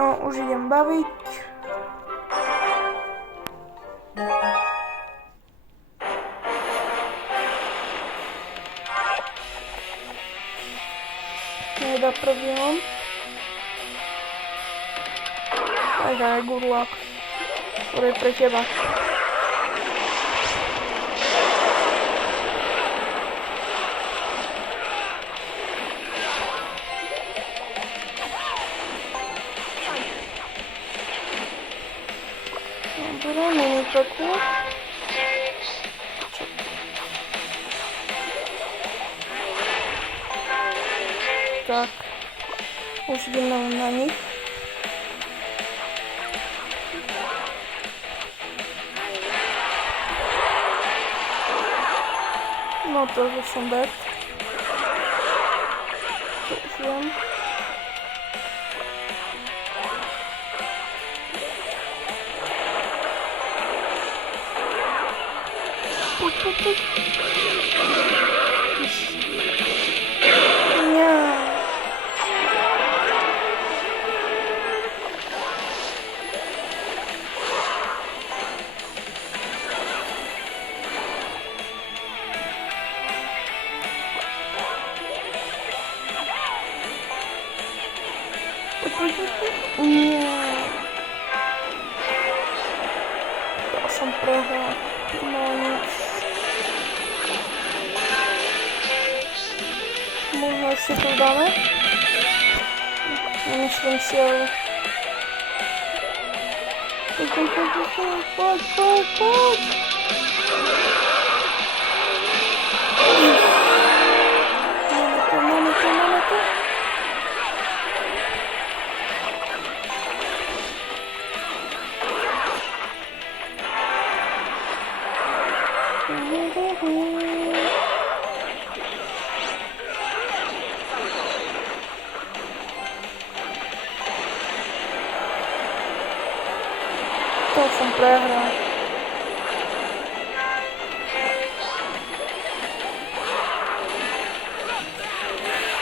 No, už idem baviť. Nedá prvý on. Aj gurlák, ktorý je pre teba. Dobre, mini peku. Tak, už idem na nich. No to už som dead. To už viem. Poď. Nie. Nie. Ja som prehral. No nic. Možno ešte to dáme? Nemyslím si, ale... Poď. Máme to. To som prehral.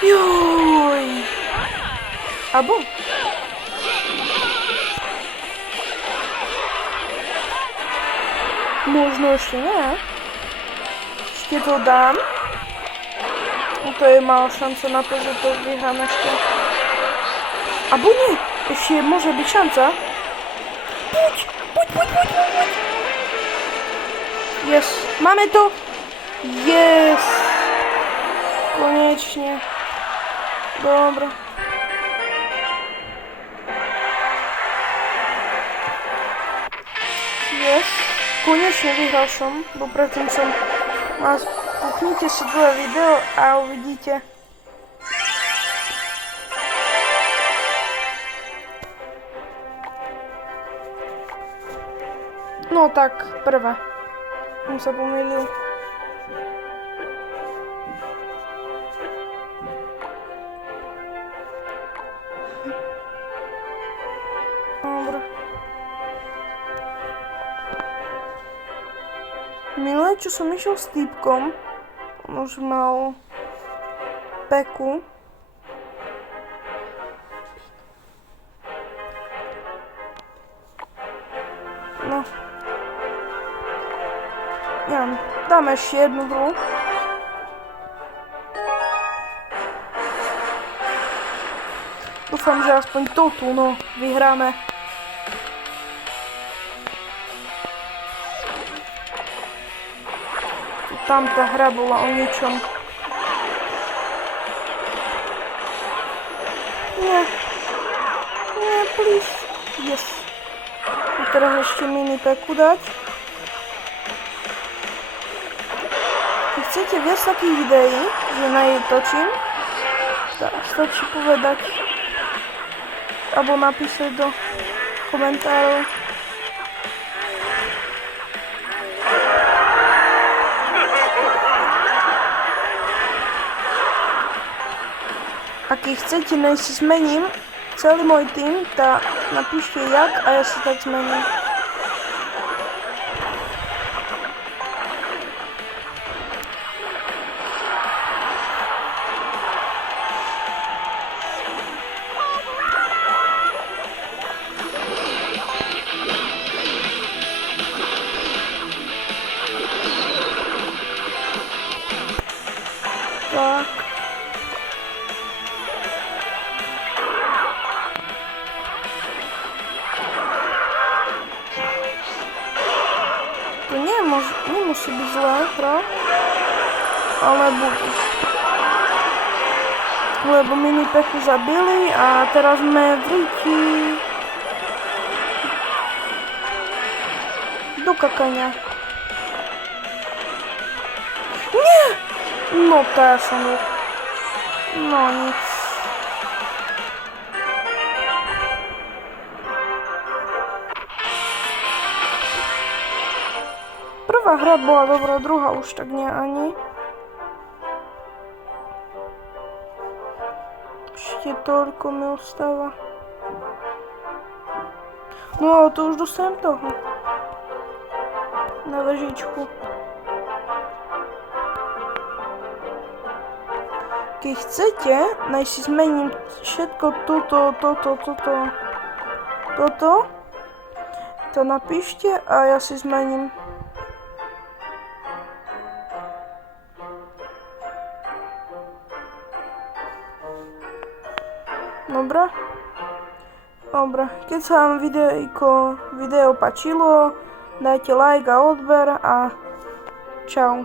Juj. Abo? Možno ešte nie. Ešte to dám. To je malá šanca na to, že to vyhrám ešte. Abo nie. Ešte môže byť šanca. Poď. Yes. Máme to. Yes. Konečne. Dobre. Yes. Konečne vyhral som, bo predtým som vás... Kúknite si druhé video a uvidíte. No tak, prvé. Som sa pomýlil. Dobre. Milé, čo som išiel s týpkom, on už mal peku. No. Ja, dáme ešte jednu hru. Dúfam, že aspoň tu, no, vyhráme. Tam tá hra bola o ničom. Nie, please. Yes. A teraz ešte mini peku dať. Keď chcete viac takých videí, že na jej točím, tak stačí povedať alebo napísať do komentárov. Ak chcete, než si zmením celý môj tým, tak napíšte jak a ja si tak zmením. nemusí byť zlá hra, ale bude. Lebo mini Peku zabili a teraz sme v ríti. Do kakania. Nie! No to ja som bol. No nic. Prvá hra bola dobrá, druhá už tak nie ani. Ešte toľko mi ostáva. No ale to už dostanem toho. Na vežičku. Keď chcete, nech si zmením všetko toto. To napíšte a ja si zmením. Dobre. Keď sa vám video páčilo, dajte like a odber a čau.